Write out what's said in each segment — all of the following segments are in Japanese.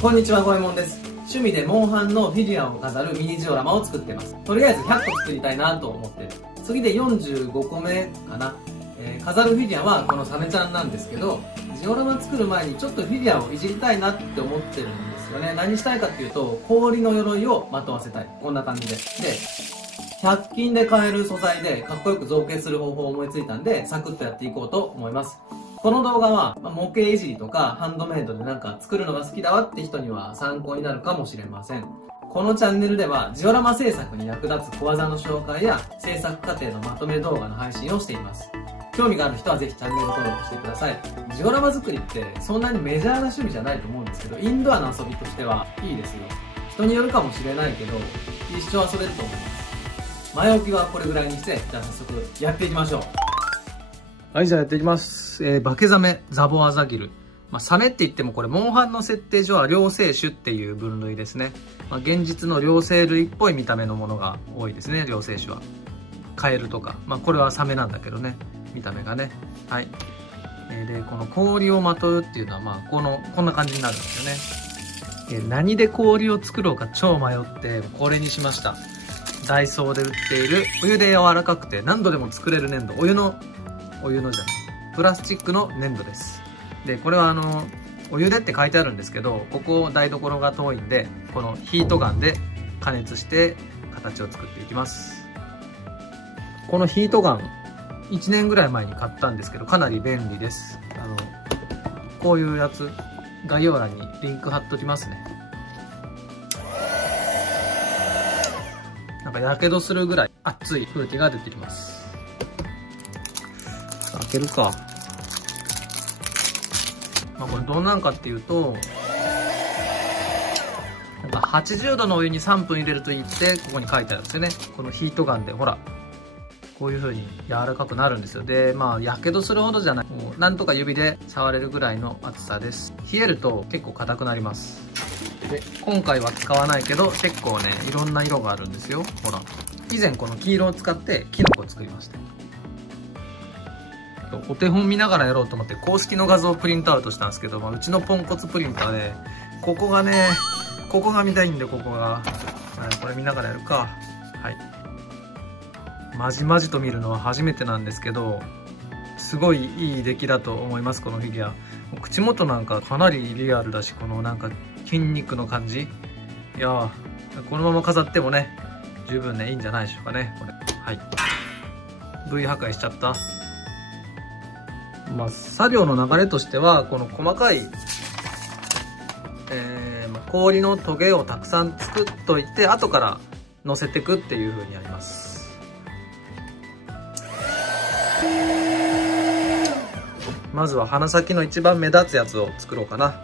こんにちは、ゴエモンです。趣味でモンハンのフィギュアを飾るミニジオラマを作ってます。とりあえず100個作りたいなと思ってる。次で45個目かな。飾るフィギュアはこのサメちゃんなんですけど、ジオラマ作る前にちょっとフィギュアをいじりたいなって思ってるんですよね。何したいかっていうと、氷の鎧をまとわせたい。こんな感じで。で、100均で買える素材でかっこよく造形する方法を思いついたんで、サクッとやっていこうと思います。この動画は、模型いじりとかハンドメイドでなんか作るのが好きだわって人には参考になるかもしれません。このチャンネルではジオラマ制作に役立つ小技の紹介や制作過程のまとめ動画の配信をしています。興味がある人はぜひチャンネル登録してください。ジオラマ作りってそんなにメジャーな趣味じゃないと思うんですけど、インドアの遊びとしてはいいですよ。人によるかもしれないけど、一生遊べると思います。前置きはこれぐらいにして、じゃあ早速やっていきましょう。はい、じゃあやっていきます。バケザメ、ザボアザギル。サメって言ってもこれ、モンハンの設定上は両生種っていう分類ですね。現実の両生類っぽい見た目のものが多いですね、両生種は。カエルとか。これはサメなんだけどね、見た目がね。はい。で、この氷をまとうっていうのは、こんな感じになるんですよね。何で氷を作ろうか超迷って、これにしました。ダイソーで売っている、お湯で柔らかくて何度でも作れる粘土。お湯のじゃない。プラスチックの粘土です。で、これはお湯でって書いてあるんですけど、ここ台所が遠いんで、このヒートガンで加熱して形を作っていきます。このヒートガン、1年ぐらい前に買ったんですけど、かなり便利です。こういうやつ、概要欄にリンク貼っときますね。なんか、やけどするぐらい熱い空気が出てきます。開けるか。これどんなんかっていうと、なんか80度のお湯に3分入れるといいってここに書いてあるんですよね。このヒートガンでほら、こういう風に柔らかくなるんですよ。で、やけどするほどじゃない。もうなんとか指で触れるぐらいの厚さです。冷えると結構硬くなります。で、今回は使わないけど、結構ね、いろんな色があるんですよ。ほら。以前この黄色を使ってキノコを作りました。お手本見ながらやろうと思って公式の画像をプリントアウトしたんですけど、うちのポンコツプリンターで、ここが見たいんで、ここが。これ見ながらやるか。はい。まじまじと見るのは初めてなんですけど、すごいいい出来だと思います、このフィギュア。口元なんかかなりリアルだし、このなんか筋肉の感じ。いやー、このまま飾ってもね、十分ね、いいんじゃないでしょうかね、これ。はい。V 破壊しちゃった。作業の流れとしては、この細かい、氷のトゲをたくさん作っといて、後から乗せていくっていう風にやります。まずは鼻先の一番目立つやつを作ろうかな。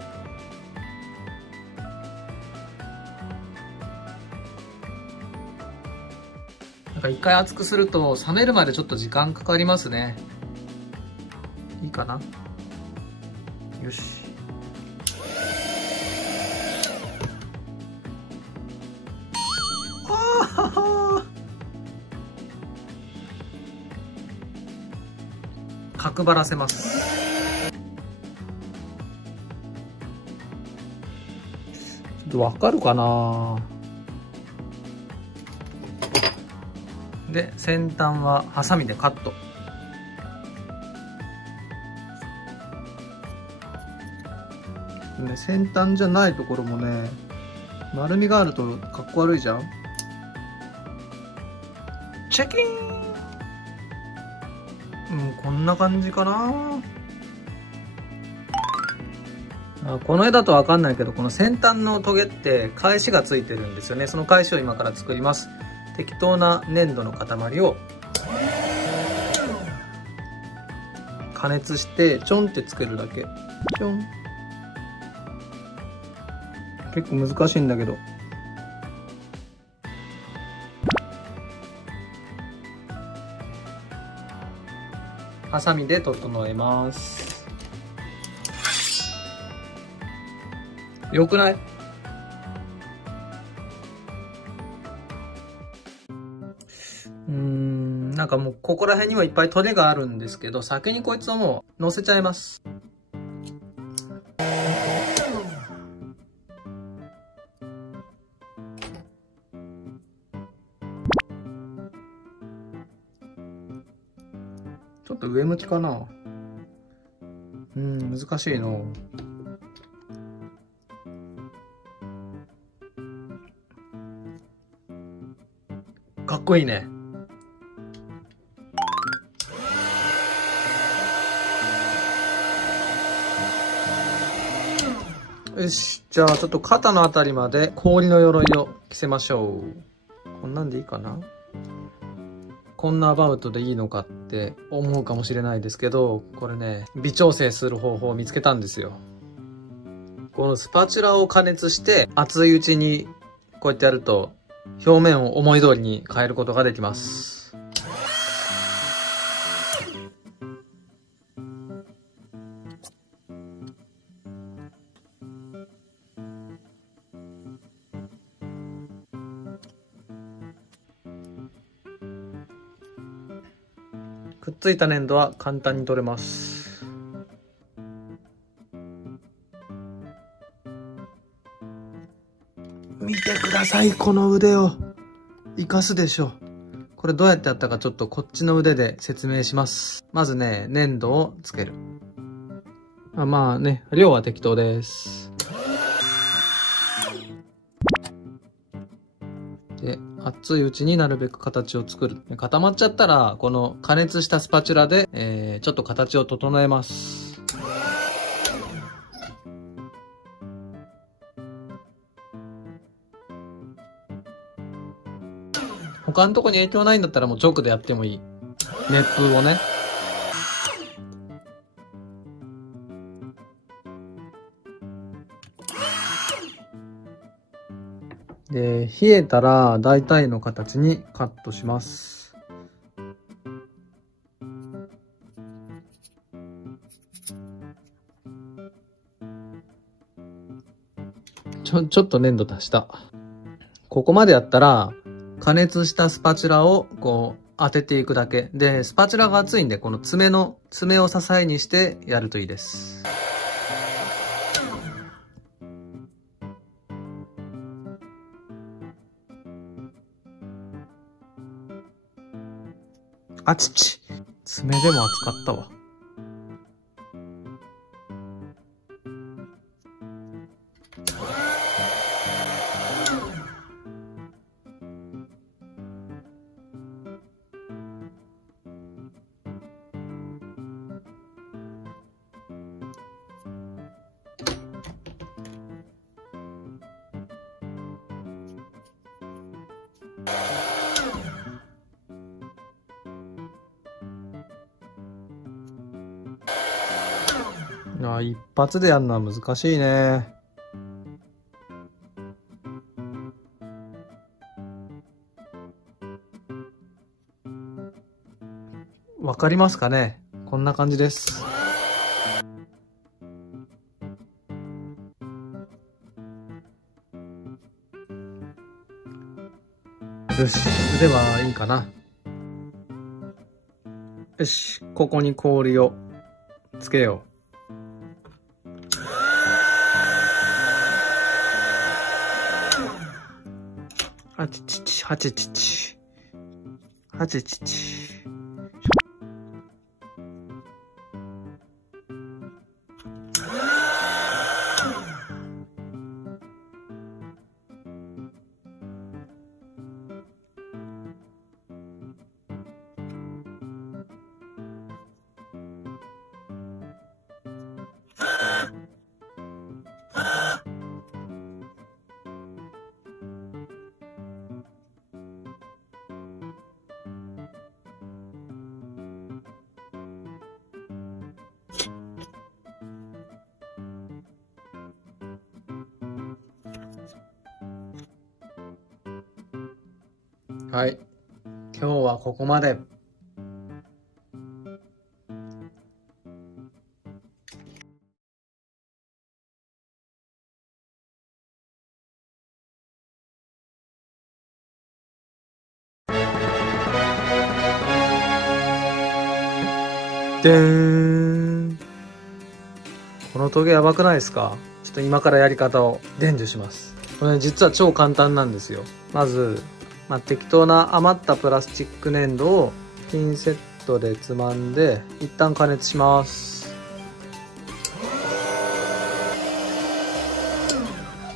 なんか一回熱くすると冷めるまでちょっと時間かかりますね。いいかな。よし。角張らせます。ちょっとわかるかな。で、先端はハサミでカット。先端じゃないところもね、丸みがあるとかっこ悪いじゃん。チェキン。こんな感じかな。この絵だとわかんないけど、この先端のトゲって返しがついてるんですよね。その返しを今から作ります。適当な粘土の塊を加熱してちょんってつけるだけ。ちょん。結構難しいんだけど。ハサミで整えます。よくない？なんかもうここら辺にもいっぱいトゲがあるんですけど、先にこいつをもう乗せちゃいます。と上向きかな。難しいの。かっこいいね。よし。じゃあちょっと肩のあたりまで氷の鎧を着せましょう。こんなんでいいかな？こんなアバウトでいいのかって思うかもしれないですけど、これね、微調整する方法を見つけたんですよ。このスパチュラを加熱して熱いうちにこうやってやると表面を思い通りに変えることができます。くっついた粘土は簡単に取れます。見てください、この腕を生かすでしょ。これどうやってやったかちょっとこっちの腕で説明します。まずね、粘土をつける。まあね、量は適当です。で、熱いうちになるべく形を作る。固まっちゃったら、この加熱したスパチュラで、ちょっと形を整えます。他のとこに影響ないんだったらもう直でやってもいい。熱風をね。で、冷えたら大体の形にカットします。ちょっと粘土足した。ここまでやったら、加熱したスパチュラをこう当てていくだけ。で、スパチュラが熱いんで、この爪を支えにしてやるといいです。あちち。爪でも熱かったわ。一発でやるのは難しいね。わかりますかね？こんな感じです。よし、ではいいかな。よし、ここに氷をつけよう。はちちち、はちちち。はちちち。はい。今日はここまで。でーん。このトゲやばくないですか？ちょっと今からやり方を伝授します。これ、ね、実は超簡単なんですよ。まず、適当な余ったプラスチック粘土をピンセットでつまんで一旦加熱します。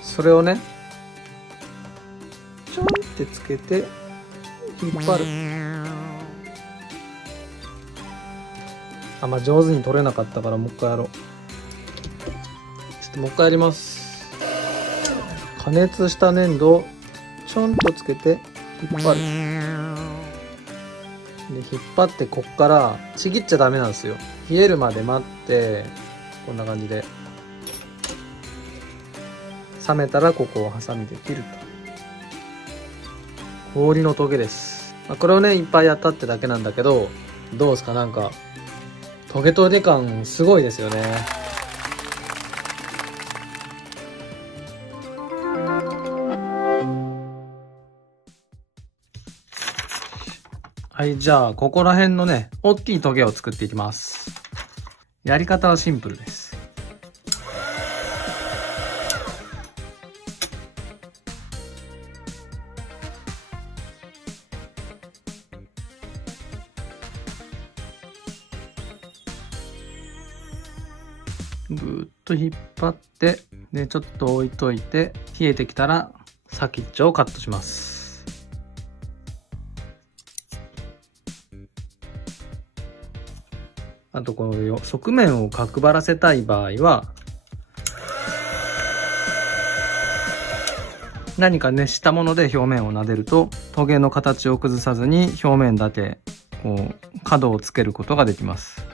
それをねちょんってつけて引っ張る。上手に取れなかったからもう一回やろう。ちょっともう一回やります。加熱した粘土をちょんとつけて引っ張る。で引っ張ってこっからちぎっちゃダメなんですよ。冷えるまで待ってこんな感じで冷めたらここをハサミで切ると。氷のトゲです。これをねいっぱいやったってだけなんだけど、どうですか、なんかトゲトゲ感すごいですよね。はい、じゃあここら辺のね大きいトゲを作っていきます。やり方はシンプルです。ぐーっと引っ張って、でちょっと置いといて、冷えてきたら先っちょをカットします。あとこの側面を角張らせたい場合は、何か熱したもので表面を撫でるとトゲの形を崩さずに表面だけこう角をつけることができます。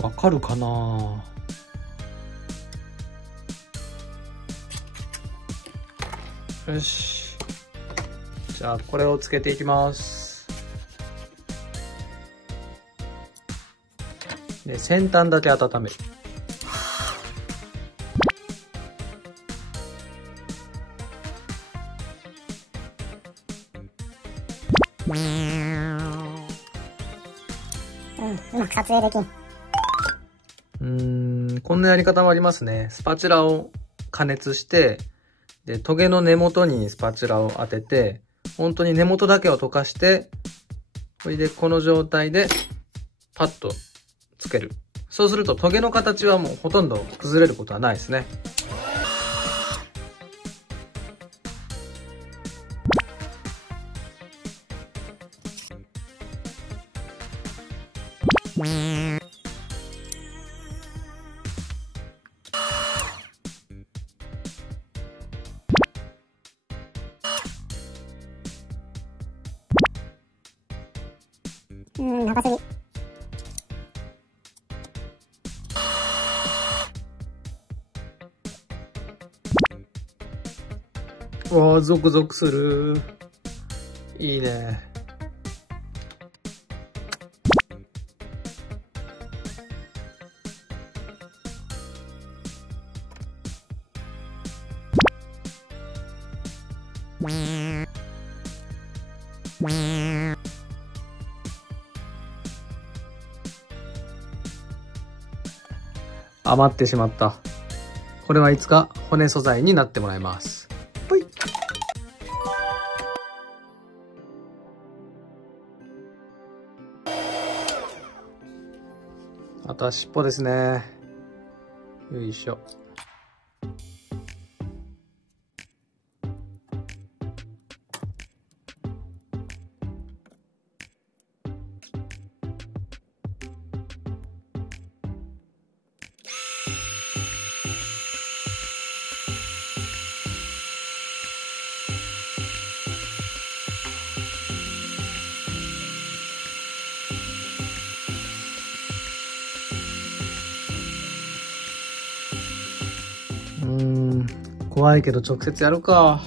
わかるかな。よし、じゃあこれをつけていきます。で先端だけ温める。うまく撮影できん。こんなやり方もありますね。スパチュラを加熱して、で、トゲの根元にスパチュラを当てて、本当に根元だけを溶かして、それでこの状態でパッとつける。そうするとトゲの形はもうほとんど崩れることはないですね。長すぎ。わあ、ゾクゾクする。いいね。余ってしまった。これはいつか骨素材になってもらいます。ぽい。あとは尻尾ですね。よいしょ。怖いけど直接やるか。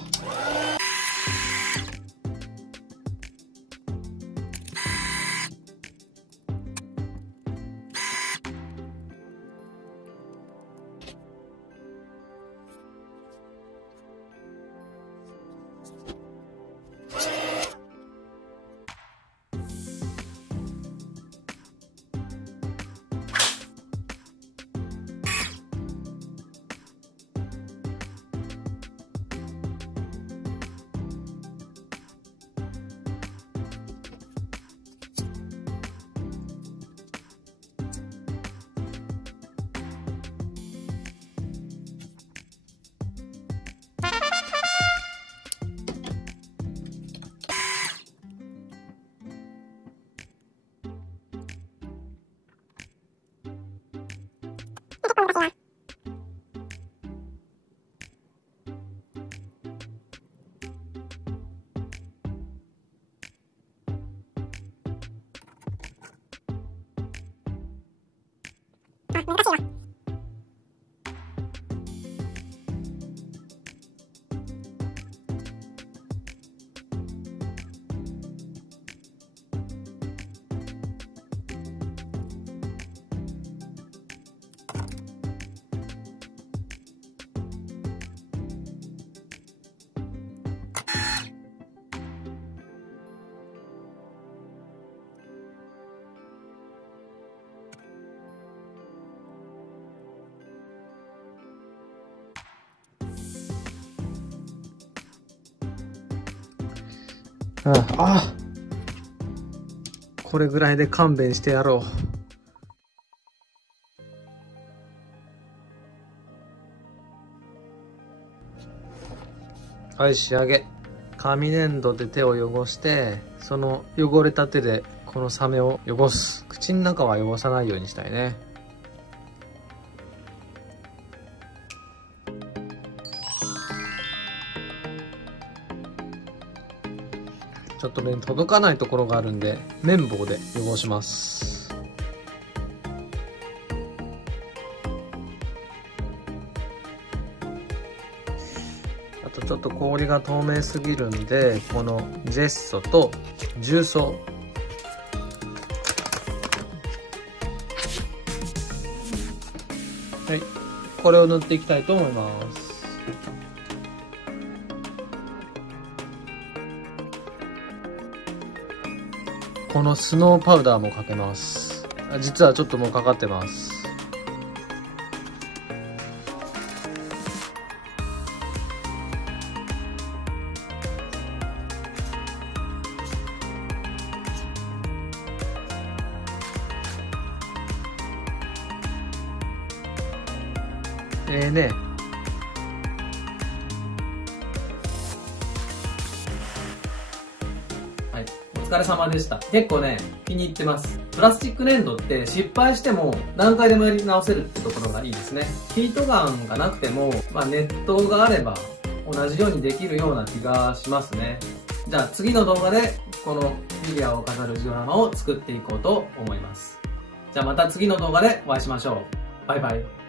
これぐらいで勘弁してやろう。はい、仕上げ。紙粘土で手を汚して、その汚れた手でこのサメを汚す。口の中は汚さないようにしたいね。ちょっとね、届かないところがあるんで、綿棒で汚します。あとちょっと氷が透明すぎるんで、このジェッソと重曹。はい。これを塗っていきたいと思います。このスノーパウダーもかけます。実はちょっともうかかってます。ね。はい、お疲れ様でした。結構ね、気に入ってます。プラスチック粘土って失敗しても何回でもやり直せるってところがいいですね。ヒートガンがなくても、熱湯があれば同じようにできるような気がしますね。じゃあ次の動画でこのフィギュアを飾るジオラマを作っていこうと思います。じゃあまた次の動画でお会いしましょう。バイバイ。